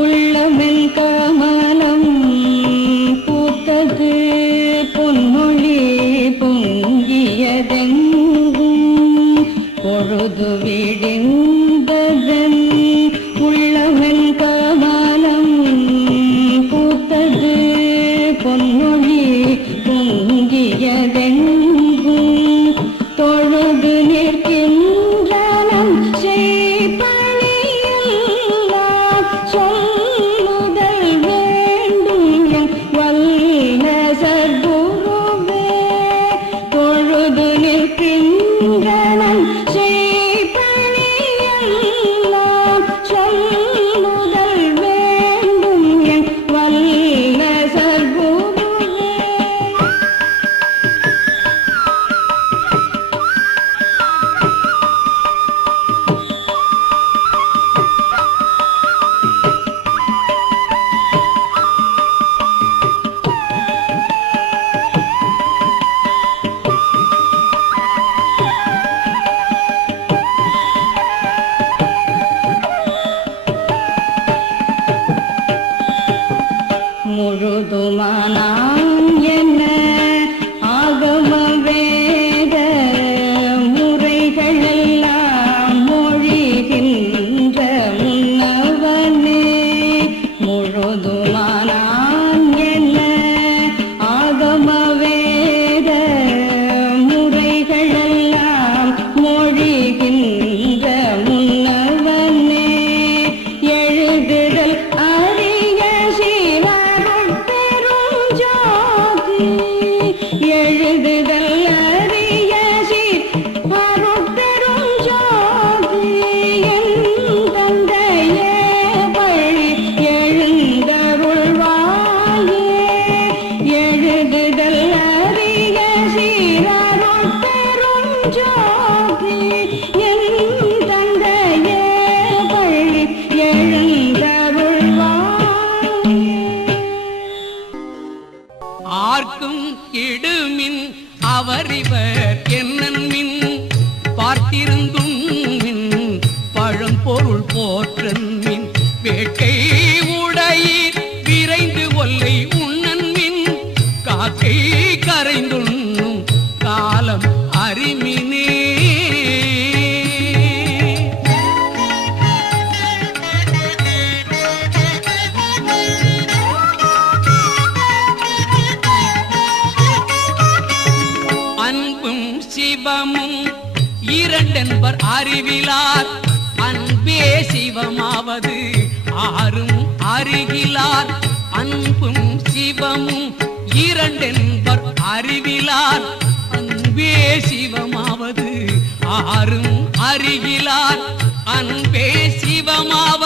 உள்ளமென் கமலம் பூத்தது பொன்மொழி பொங்கியதெங்கும். பொழுது விடிந்ததன் உள்ளமென் கமலம் பூத்தது பொன்மொழி রোদ মানা அவர் இவர் என்னன்மின் பார்த்திருந்தும் மின் பழம்பொருள் போற்றன்மின் வேட்கை உடையீர் விரைந்து ஒல்லை உண்ணன் மின். காக்கை அன்பும் சிவமும் இரண்டென்பர் அறிவிலார். அன்பே சிவமாவது ஆறும் அருகிலார் அன்பும் சிவமும் இரண்டென்பர் அறிவிலார். அன்பே சிவமாவது ஆறும் அருகிலார் அன்பே சிவமாவது